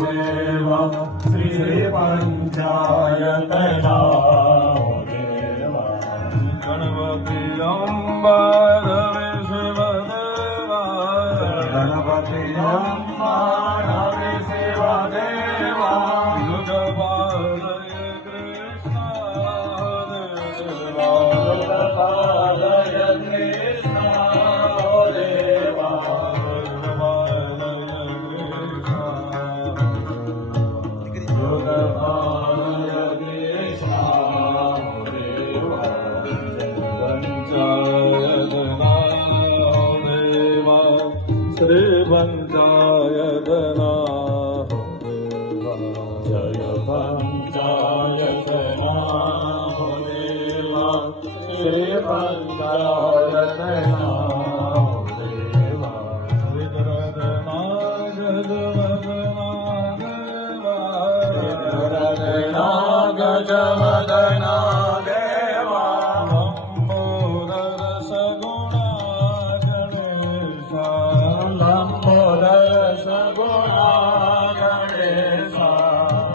Deva Shri पंचायतना Deva Ganpati Amba Ravi शिवदेवा Ganpati Amba Ravi शिवदेवा युगपालय Krishna Deva युगपालय Krishna Deva Shri पंचायतना Jai पंचायतना Deva Shri पंचायतना Deva विद्रदना गजवदना गजवदना